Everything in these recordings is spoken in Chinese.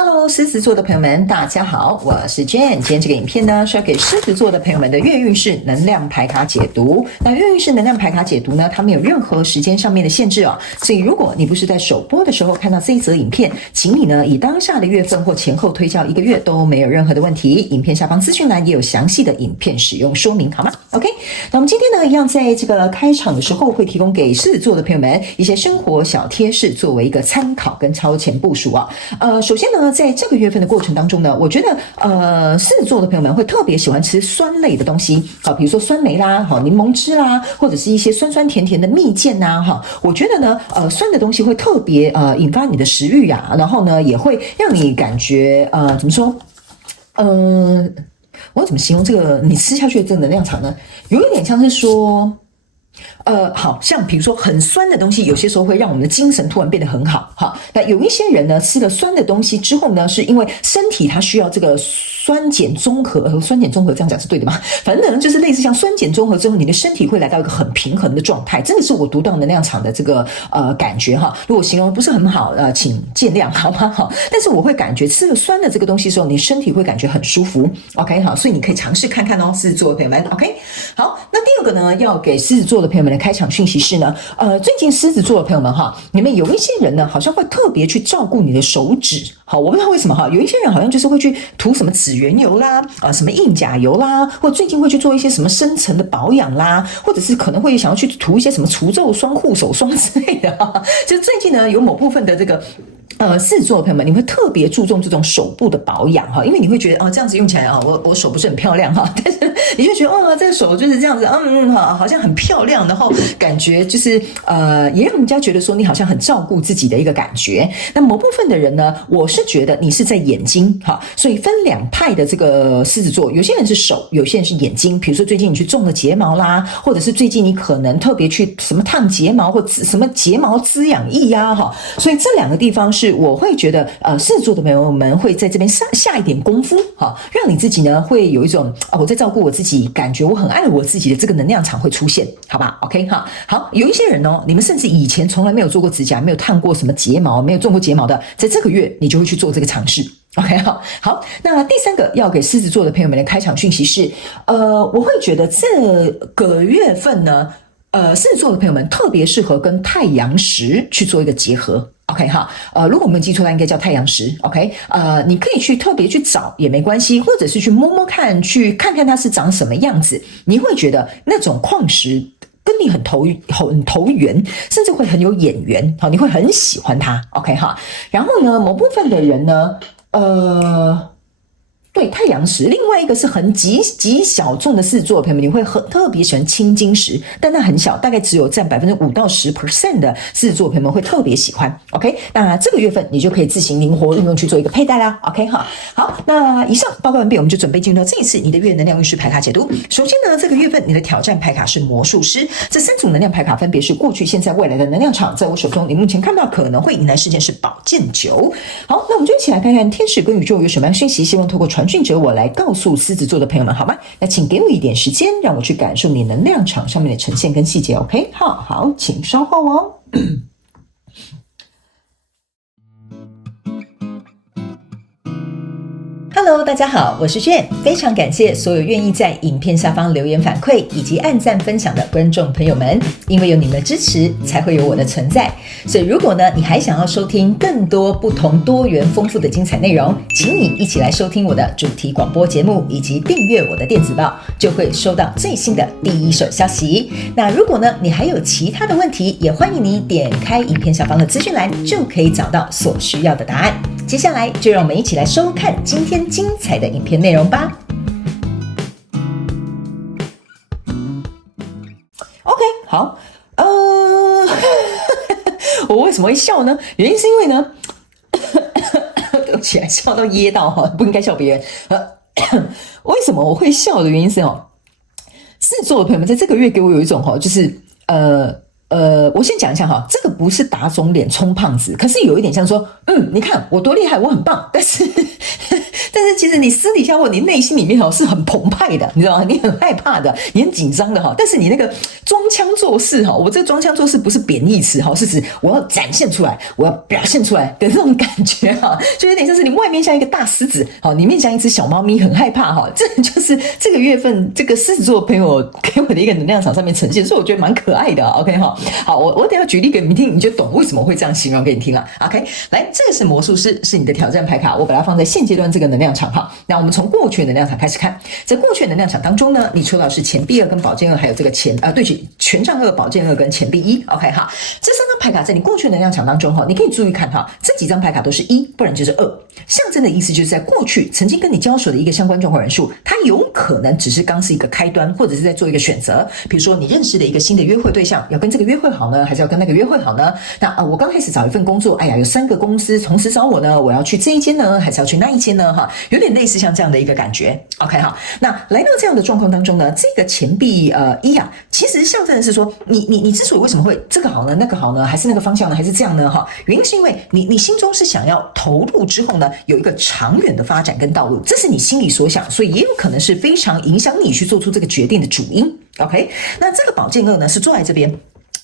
Hello，狮子座的朋友们，大家好，我是 Jane。今天这个影片呢，是要给狮子座的朋友们的月运势能量牌卡解读。那月运势能量牌卡解读呢，它没有任何时间上面的限制哦。所以如果你不是在首播的时候看到这一则影片，请你呢以当下的月份或前后推敲1个月都没有任何的问题。影片下方资讯栏也有详细的影片使用说明，好吗 ？OK。那我们今天呢，一样在这个开场的时候会提供给狮子座的朋友们一些生活小贴士，作为一个参考跟超前部署啊。首先呢，在这个月份的过程当中呢，我觉得狮子座的朋友们会特别喜欢吃酸类的东西，好，比如说酸梅啦，好，柠檬汁啦，或者是一些酸酸甜甜的蜜饯呐，哈，我觉得呢，酸的东西会特别引发你的食欲啊，然后呢，也会让你感觉怎么说，我要怎么形容这个你吃下去的这个能量场呢？有一点像是说。好像比如说很酸的东西，有些时候会让我们的精神突然变得很好哈。那有一些人呢，吃了酸的东西之后呢，是因为身体它需要这个酸碱中和，酸碱中和这样讲是对的吗？反正呢，就是类似像酸碱中和之后，你的身体会来到一个很平衡的状态。这个是我读到能量场的这个感觉哈。如果形容不是很好，请见谅好吗？好，但是我会感觉吃了酸的这个东西的时候，你身体会感觉很舒服。OK， 好，所以你可以尝试看看哦，狮子座的朋友们。OK， 好，那第二个呢，要给狮子座的朋友们的开场讯息是呢，最近狮子座的朋友们哈，你们有一些人呢，好像会特别去照顾你的手指。好，我不知道为什么哈，有一些人好像就是会去涂什么指缘油啦，什么硬甲油啦，或最近会去做一些什么深层的保养啦，或者是可能会想要去涂一些什么除皱霜、护手霜之类的哈。就最近呢，有某部分的这个。狮子座的朋友们，你会特别注重这种手部的保养哈，因为你会觉得这样子用起来我手不是很漂亮哈，但是你就觉得这个手就是这样子，好像很漂亮，然后感觉就是也让人家觉得说你好像很照顾自己的一个感觉。那某部分的人呢，我是觉得你是在眼睛哈，所以分两派的这个狮子座，有些人是手，有些人是眼睛。比如说最近你去种了睫毛啦，或者是最近你可能特别去什么烫睫毛或什么睫毛滋养液呀哈，所以这两个地方是我会觉得狮子座的朋友们会在这边下一点功夫哈，让你自己呢会有一种我在照顾我自己，感觉我很爱我自己的这个能量场会出现，好吧 ？OK 哈，好，有一些人你们甚至以前从来没有做过指甲，没有烫过什么睫毛，没有种过睫毛的，在这个月你就会去做这个尝试。OK， 好，那第三个要给狮子座的朋友们的开场讯息是，我会觉得这个月份呢，狮子座的朋友们特别适合跟太阳石去做一个结合。OK 哈，如果我没记错，它应该叫太阳石。OK， 你可以去特别去找也没关系，或者是去摸摸看，去看看它是长什么样子，你会觉得那种矿石跟你很投缘，甚至会很有眼缘，好，你会很喜欢它。OK 哈，然后呢，某部分的人呢，对，太阳石，另外一个是很极小众的狮子座的朋友们，你会特别喜欢青金石，但它很小，大概只有占5%到10%的狮子座的朋友们会特别喜欢。OK， 那这个月份你就可以自行灵活运用去做一个佩戴啦。OK 哈，好，那以上报告完毕，我们就准备进入到这一次你的月能量运势牌卡解读。首先呢，这个月份你的挑战牌卡是魔术师，这3组能量牌卡分别是过去、现在、未来的能量场，在我手中，你目前看到可能会迎来事件是宝剑9。好，那我们就一起来看看天使跟宇宙有什么样的讯息，希望透过传讯者我来告诉狮子座的朋友们，好吗？那请给我一点时间，让我去感受你能量场上面的呈现跟细节。OK， 好，请稍后哦。Hello， 大家好，我是Jane，非常感谢所有愿意在影片下方留言反馈以及按赞分享的观众朋友们，因为有你们的支持，才会有我的存在。所以如果呢，你还想要收听更多不同多元丰富的精彩内容，请你一起来收听我的主题广播节目，以及订阅我的电子报，就会收到最新的第一手消息。那如果呢，你还有其他的问题，也欢迎你点开影片下方的资讯栏，就可以找到所需要的答案。接下来就让我们一起来收看今天精彩的影片内容吧。OK， 好，我为什么会笑呢？原因是因为呢，对不起，笑到噎到哈，不应该笑别人。为什么我会笑的原因是狮子座的朋友们在这个月给我有一种就是我先讲一下哈，这个不是打肿脸充胖子，可是有一点像说，你看我多厉害，我很棒，但是其实你私底下或你内心里面是很澎湃的，你知道吗？你很害怕的，你很紧张的哈，但是你那个装腔作势哈，我这个装腔作势不是贬义词哈，是指我要展现出来，我要表现出来的这种感觉哈，就有点像是你外面像一个大狮子，好，里面像一只小猫咪，很害怕哈，这就是这个月份这个狮子座的朋友给我的一个能量场上面呈现，所以我觉得蛮可爱的 ，OK 哈。好，我等一下举例给你们听，你就懂为什么会这样形容给你听了 ，OK。来，这个是魔术师，是你的挑战牌卡，我把它放在现阶段这个能量场哈。那我们从过去的能量场开始看，在过去的能量场当中呢，你抽到是钱币2跟宝剑2，还有这个对不起，权杖2、宝剑2跟钱币1 ，OK 哈。这3张牌卡在你过去的能量场当中哈，你可以注意看哈，这几张牌卡都是1，不然就是2，象征的意思就是在过去曾经跟你交手的一个相关状况人数，它有可能只是刚是一个开端，或者是在做一个选择。比如说你认识的一个新的约会对象，要跟这个约会好呢，还是要跟那个约会好呢？那我刚开始找一份工作，哎呀，有3个公司同时找我呢，我要去这一间呢，还是要去那一间呢？哈，有点类似像这样的一个感觉。OK 哈，那来到这样的状况当中呢，这个钱币1啊，其实象征的是说，你之所以为什么会这个好呢，那个好呢，还是那个方向呢，还是这样呢？哈，原因是因为你心中是想要投入之后呢，有一个长远的发展跟道路，这是你心里所想，所以也有可能是非常影响你去做出这个决定的主因。OK， 那这个宝剑2呢是坐在这边。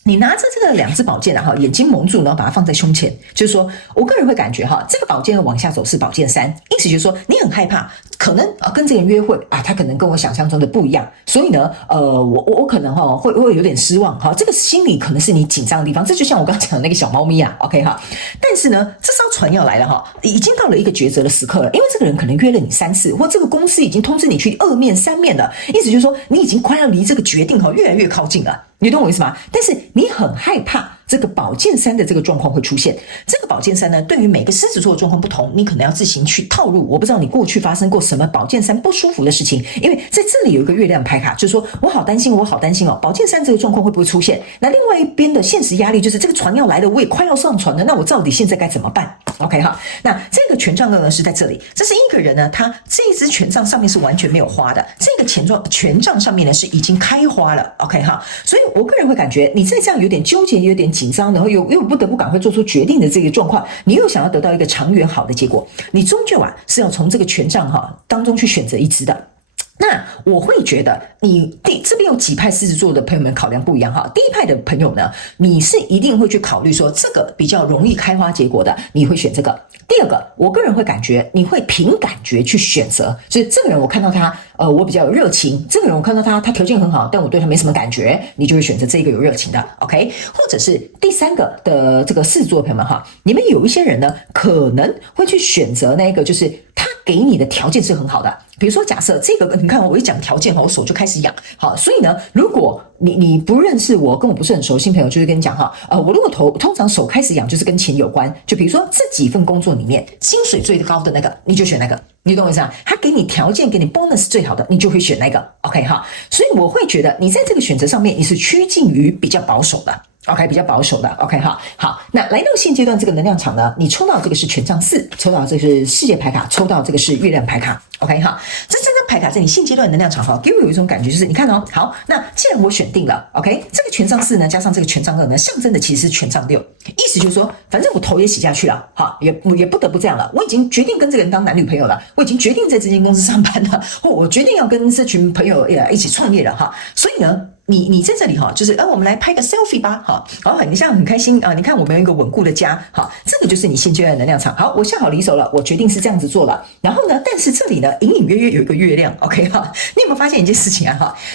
你拿着这个2支宝剑眼睛蒙住，然后把它放在胸前，就是说我个人会感觉这个宝剑2往下走是宝剑3，意思就是说你很害怕，可能跟这个人约会他可能跟我想象中的不一样，所以呢，我可能会有点失望这个心理可能是你紧张的地方，这就像我刚刚讲的那个小猫咪啊 ，OK 哈，但是呢，这艘船要来了已经到了一个抉择的时刻了，因为这个人可能约了你3次，或这个公司已经通知你去2面3面了，意思就是说你已经快要离这个决定越来越靠近了。你懂我意思吗？但是你很害怕这个宝剑3的这个状况会出现。这个宝剑3呢，对于每个狮子座的状况不同，你可能要自行去套路。我不知道你过去发生过什么宝剑3不舒服的事情，因为在这里有一个月亮牌卡，就是说我好担心哦，宝剑3这个状况会不会出现？那另外一边的现实压力就是这个船要来了，我也快要上船了，那我到底现在该怎么办 ？OK 哈，那这个权杖2呢是在这里，这是一个人呢，他这一支权杖上面是完全没有花的，这个权杖上面呢是已经开花了 ，OK 哈，所以我个人会感觉你在这样有点纠结、有点紧张，然后又不得不赶快做出决定的这个状况，你又想要得到一个长远好的结果，你终究是要从这个权杖当中去选择一支的。那我会觉得你这边有几派狮子座的朋友们考量不一样第一派的朋友呢，你是一定会去考虑说这个比较容易开花结果的，你会选这个。第二个，我个人会感觉你会凭感觉去选择，所以这个人我看到他我比较有热情，这个人我看到他条件很好，但我对他没什么感觉，你就会选择这个有热情的 OK， 或者是第三个的这个狮子座的朋友们你们有一些人呢可能会去选择那个就是他给你的条件是很好的，比如说假设这个你看我一讲条件我手就开始痒好，所以呢如果你不认识我，跟我不是很熟，新朋友就是跟你讲我如果通常手开始痒就是跟钱有关，就比如说这几份工作里面薪水最高的那个你就选那个，你懂我意思啊？他给你条件给你 bonus 最好的你就会选那个 OK 哈，所以我会觉得你在这个选择上面你是趋近于比较保守的OK， 比较保守的 OK 哈，好，那来到现阶段这个能量场呢，你抽到这个是权杖4，抽到这个是世界牌卡，抽到这个是月亮牌卡 OK 哈，这3张牌卡在你现阶段能量场给我有一种感觉就是你看好，那既然我选定了 OK， 这个权杖4呢加上这个权杖2呢，象征的其实是权杖6，意思就是说反正我头也洗下去了也不得不这样了，我已经决定跟这个人当男女朋友了，我已经决定在这间公司上班了，我决定要跟这群朋友一起创业了所以呢你在这里就是我们来拍个 selfie 吧好，你现在很开心你看我们有一个稳固的家这个就是你现阶段的能量场。好，我下好离手了，我决定是这样子做了。然后呢，但是这里呢隐隐约约有一个月亮 OK 你有没有发现一件事情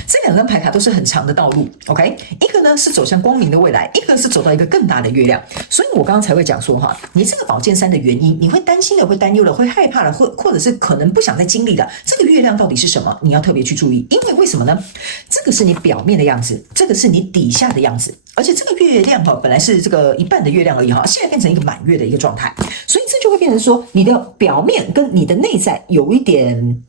这2张牌卡都是很长的道路 OK， 一个呢是走向光明的未来，一个是走到一个更大的月亮。所以我刚刚才会讲说你这个宝剑3的原因，你会担心了，会担忧了，会害怕了，或者是可能不想再经历的，这个月亮到底是什么，你要特别去注意。因为什么呢？这个是你表面的样子，这个是你底下的样子，而且这个月亮本来是这个一半的月亮而已现在变成一个满月的一个状态，所以这就会变成说你的表面跟你的内在有一点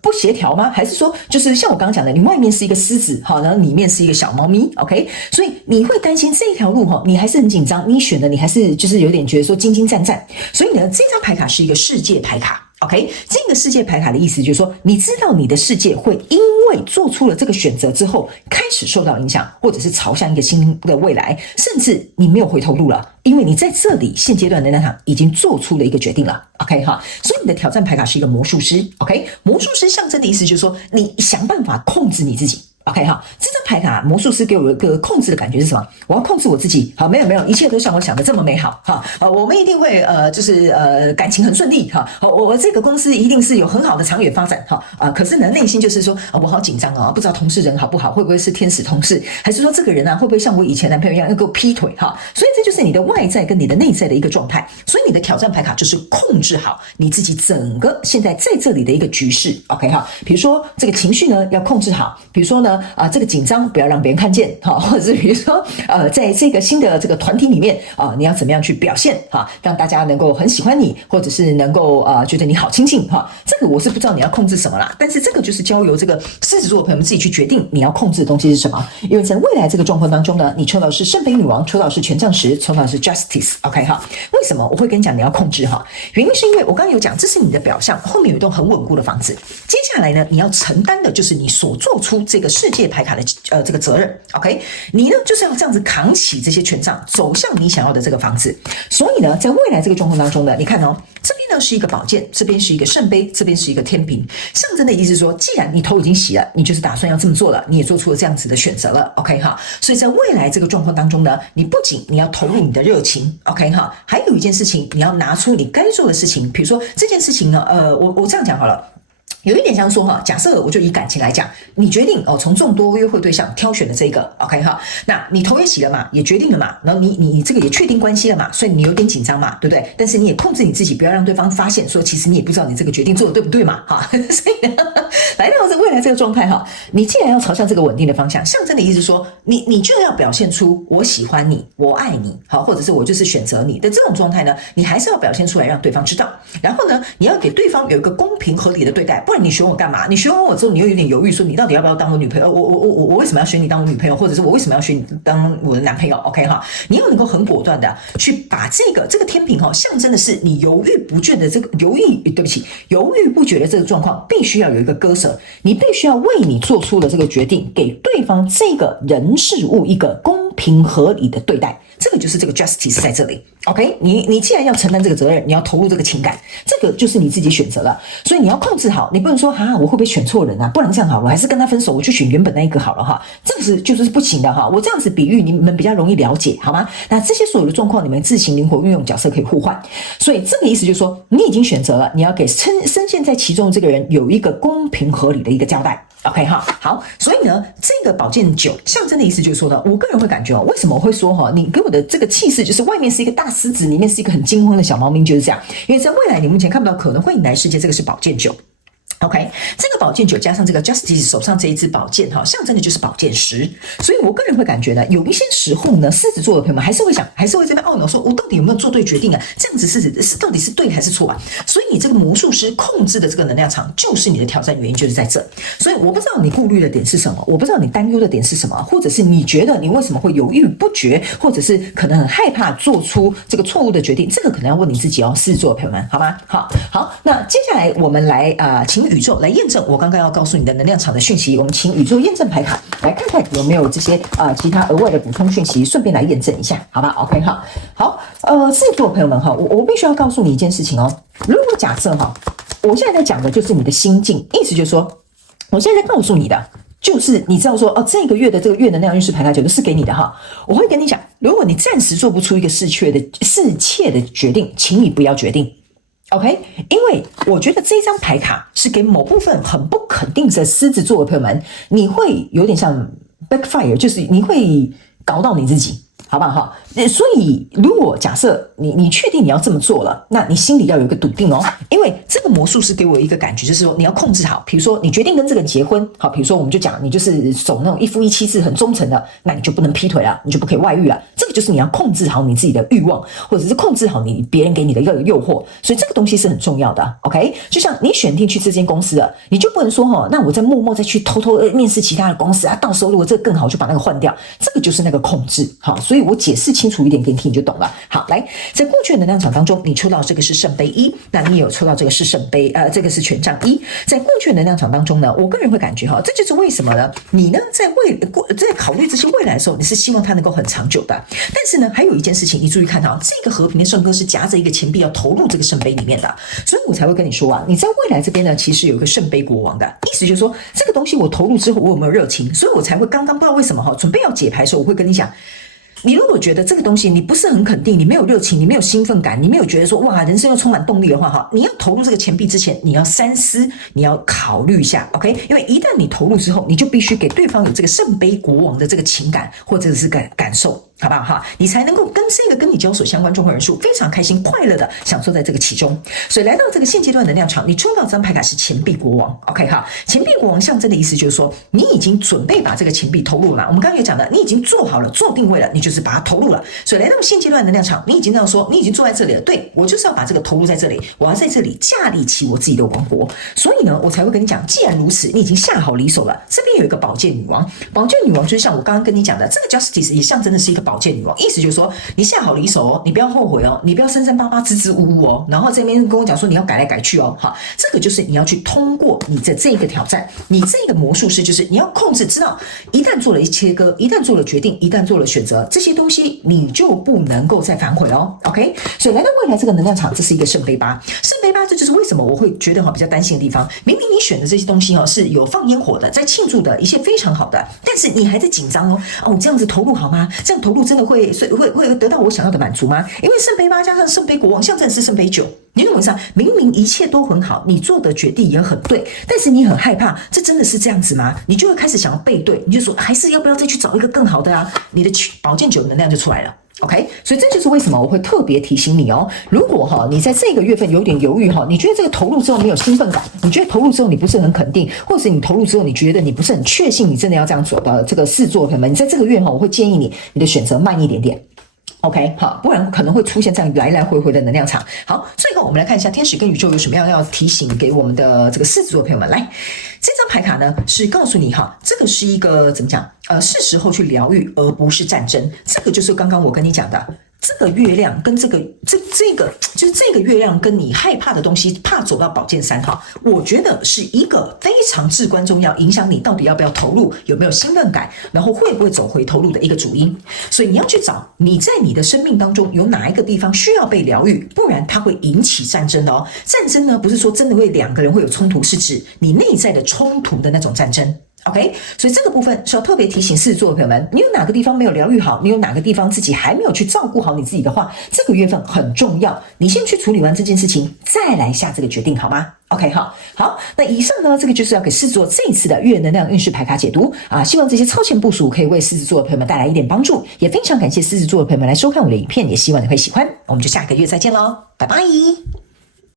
不协调吗？还是说就是像我刚刚讲的，你外面是一个狮子然后里面是一个小猫咪 OK， 所以你会担心这一条路你还是很紧张，你选的你还是就是有点觉得说惊惊战战，所以呢这张牌卡是一个世界牌卡OK， 这个世界牌卡的意思就是说，你知道你的世界会因为做出了这个选择之后，开始受到影响，或者是朝向一个新的未来，甚至你没有回头路了，因为你在这里现阶段的能量场已经做出了一个决定了 OK 所以你的挑战牌卡是一个魔术师 OK， 魔术师象征的意思就是说，你想办法控制你自己。OK 哈，这张牌卡魔术师给我一个控制的感觉是什么？我要控制我自己。好，没有，一切都像我想的这么美好哈。我们一定会感情很顺利哈。我这个公司一定是有很好的长远发展哈。可是呢，内心就是说我好紧张啊，不知道同事人好不好，会不会是天使同事，还是说这个人啊会不会像我以前男朋友一样要给我劈腿哈？所以这就是你的外在跟你的内在的一个状态。所以你的挑战牌卡就是控制好你自己整个现在在这里的一个局势。OK 哈，比如说这个情绪呢要控制好，比如说呢这个紧张不要让别人看见哈，或者是比如说在这个新的这个团体里面你要怎么样去表现哈，让大家能够很喜欢你，或者是能够觉得你好亲近哈。这个我是不知道你要控制什么啦，但是这个就是交由这个狮子座的朋友们自己去决定你要控制的东西是什么。因为在未来这个状况当中呢，你抽到的是圣杯女王，抽到的是权杖十，抽到的是 Justice。 OK 哈，为什么我会跟你讲你要控制哈？原因是因为我刚刚有讲这是你的表象，后面有一栋很稳固的房子，接下来呢你要承担的就是你所做出这个世界牌卡的这个责任。 OK， 你呢就是要这样子扛起这些权杖，走向你想要的这个房子。所以呢在未来这个状况当中呢，你看哦，这边呢是一个宝剑，这边是一个圣杯，这边是一个天平，象征的意思是说，既然你头已经洗了，你就是打算要这么做了，你也做出了这样子的选择了。 OK 哈，所以在未来这个状况当中呢，你不仅你要投入你的热情 OK 哈，还有一件事情你要拿出你该做的事情。比如说这件事情呢我这样讲好了，有一点像说哈，假设我就以感情来讲，你决定从众多约会对象挑选的这个 OK 哈，那你头也洗了嘛，也决定了嘛，然后你这个也确定关系了嘛，所以你有点紧张嘛，对不对？但是你也控制你自己，不要让对方发现说其实你也不知道你这个决定做的对不对嘛哈。所以呢来到这未来这个状态哈，你既然要朝向这个稳定的方向，象征的意思说你就要表现出我喜欢你，我爱你好，或者是我就是选择你的这种状态呢，你还是要表现出来让对方知道。然后呢你要给对方有一个公平合理的对待，不然你选我干嘛？你选完我之后，你又有点犹豫，说你到底要不要当我女朋友？我为什么要选你当我女朋友？或者是我为什么要选你当我的男朋友 ？OK 哈，你要能够很果断的去把这个天平哈，象征的是你犹豫不决的这个犹豫不决的这个状况，必须要有一个割舍，你必须要为你做出的这个决定，给对方这个人事物一个公平合理的对待。这个就是这个 justice 在这里 OK， 你既然要承担这个责任，你要投入这个情感，这个就是你自己选择了，所以你要控制好，你不能说我会不会选错人啊？不然这样好了，我还是跟他分手，我去选原本那一个好了哈，这个就是不行的哈。我这样子比喻你们比较容易了解好吗？那这些所有的状况你们自行灵活运用，角色可以互换，所以这个意思就是说你已经选择了，你要给深陷在其中的这个人有一个公平合理的一个交代。OK 哈，好，所以呢，这个宝剑9象征的意思就是说呢，我个人会感觉为什么我会说你给我的这个气势就是外面是一个大狮子，里面是一个很惊慌的小猫咪，就是这样，因为在未来你目前看不到可能会引来世界，这个是宝剑9。OK， 这个宝剑9加上这个 Justice 手上这一支宝剑象征的就是宝剑10，所以我个人会感觉呢，有一些时候呢，狮子座的朋友们还是会这边懊恼说，我到底有没有做对决定啊？这样子是到底是对还是错啊？所以你这个魔术师控制的这个能量场就是你的挑战原因，就是在这。所以我不知道你顾虑的点是什么，我不知道你担忧的点是什么，或者是你觉得你为什么会犹豫不决，或者是可能很害怕做出这个错误的决定，这个可能要问你自己狮子座的朋友们，好吗？好，那接下来我们来请宇宙来验证我刚刚要告诉你的能量场的讯息。我们请宇宙验证牌卡来看看有没有这些其他额外的补充讯息，顺便来验证一下，好吧 ？OK 哈，好，狮子座的朋友们我必须要告诉你一件事情哦。如果假设我现在在讲的就是你的心境，意思就是说，我现在在告诉你的就是你知道说这个月的这个月能量运势牌卡9是给你的我会跟你讲，如果你暂时做不出一个适切的决定，请你不要决定。OK， 因为我觉得这张牌卡是给某部分很不肯定的狮子座的朋友们，你会有点像 backfire， 就是你会搞到你自己，好不好？所以如果假设你确定你要这么做了，那你心里要有一个笃定因为这个魔术师给我一个感觉，就是说你要控制好，比如说你决定跟这个人结婚，比如说我们就讲你就是走那种一夫一妻制很忠诚的，那你就不能劈腿了，你就不可以外遇了，这个就是你要控制好你自己的欲望，或者是控制好别人给你的一个诱惑，所以这个东西是很重要的 OK， 就像你选定去这间公司了，你就不能说那我再默默再去偷偷面试其他的公司到时候如果这个更好就把那个换掉，这个就是那个控制所以我解释清楚一点给你听你就懂了。好，来，在过去的能量场当中，你抽到这个是圣杯1，那你有抽到这个是圣杯，这个是权杖一。在过去的能量场当中呢，我个人会感觉这就是为什么呢？你呢在考虑这些未来的时候，你是希望它能够很长久的。但是呢，还有一件事情，你注意看这个和平的圣歌是夹着一个钱币要投入这个圣杯里面的，所以我才会跟你说你在未来这边呢，其实有一个圣杯国王的意思，就是说这个东西我投入之后，我有没有热情？所以我才会刚刚不知道为什么准备要解牌的时候，我会跟你讲。你如果觉得这个东西你不是很肯定，你没有热情，你没有兴奋感，你没有觉得说哇人生要充满动力的话你要投入这个钱币之前，你要三思，你要考虑一下 OK， 因为一旦你投入之后，你就必须给对方有这个圣杯国王的这个情感或者是感受，好不好你才能够跟这个跟你交手相关众会人数非常开心快乐的享受在这个其中。所以来到这个现阶段的能量场，你抽到这张牌卡是钱币国王 OK 钱币国王象征的意思就是说你已经准备把这个钱币投入了嘛，我们刚刚也讲的，你已经做好了做定位了，你就是把它投入了。所以来到现阶段的能量场，你已经这样说，你已经坐在这里了，对，我就是要把这个投入在这里，我要在这里架立起我自己的王国。所以呢，我才会跟你讲，既然如此，你已经下好离手了。这边有一个宝剑女王，宝剑女王就是像我刚刚跟你讲的，这个 Justice 也象征的是一个宝剑女王，意思就是说你下好离手你不要后悔你不要生生巴巴支支吾吾然后这边跟我讲说你要改来改去这个就是你要去通过你的这个挑战，你这个魔术师就是你要控制，知道一旦做了切割，一旦做了决定，一旦做了选择，这些东西你就不能够再反悔OK， 所以来到未来这个能量场，这是一个圣杯八，圣杯八这就是为什么我会觉得比较担心的地方。明明你选的这些东西是有放烟火的，在庆祝的一些非常好的，但是你还在紧张我这样子投入好吗？这样投入真的会得到我想要的满足吗？因为圣杯八加上圣杯国王象征是圣杯九，你懂我意思啊？明明一切都很好，你做的决定也很对，但是你很害怕，这真的是这样子吗？你就会开始想要背对，你就说还是要不要再去找一个更好的你的宝剑九能量就出来了。OK， 所以这就是为什么我会特别提醒你如果你在这个月份有点犹豫你觉得这个投入之后没有兴奋感，你觉得投入之后你不是很肯定，或者你投入之后你觉得你不是很确信你真的要这样做的这个事做朋友们，你在这个月我会建议你的选择慢一点点。OK， 好，不然可能会出现这样来来回回的能量场。好，最后我们来看一下天使跟宇宙有什么样要提醒给我们的这个狮子座朋友们。来，这张牌卡呢是告诉你这个是一个怎么讲？是时候去疗愈，而不是战争。这个就是刚刚我跟你讲的。这个月亮跟这个就是这个月亮跟你害怕的东西，怕走到宝剑三我觉得是一个非常至关重要，影响你到底要不要投入，有没有兴奋感，然后会不会走回投入的一个主因。所以你要去找你在你的生命当中有哪一个地方需要被疗愈，不然它会引起战争的战争呢，不是说真的会两个人会有冲突，是指你内在的冲突的那种战争。OK， 所以这个部分是要特别提醒狮子座的朋友们，你有哪个地方没有疗愈好，你有哪个地方自己还没有去照顾好你自己的话，这个月份很重要，你先去处理完这件事情，再来下这个决定好吗？OK， 好，那以上呢，这个就是要给狮子座这一次的月能量运势牌卡解读希望这些超前部署可以为狮子座的朋友们带来一点帮助，也非常感谢狮子座的朋友们来收看我的影片，也希望你会喜欢，我们就下个月再见咯，拜拜。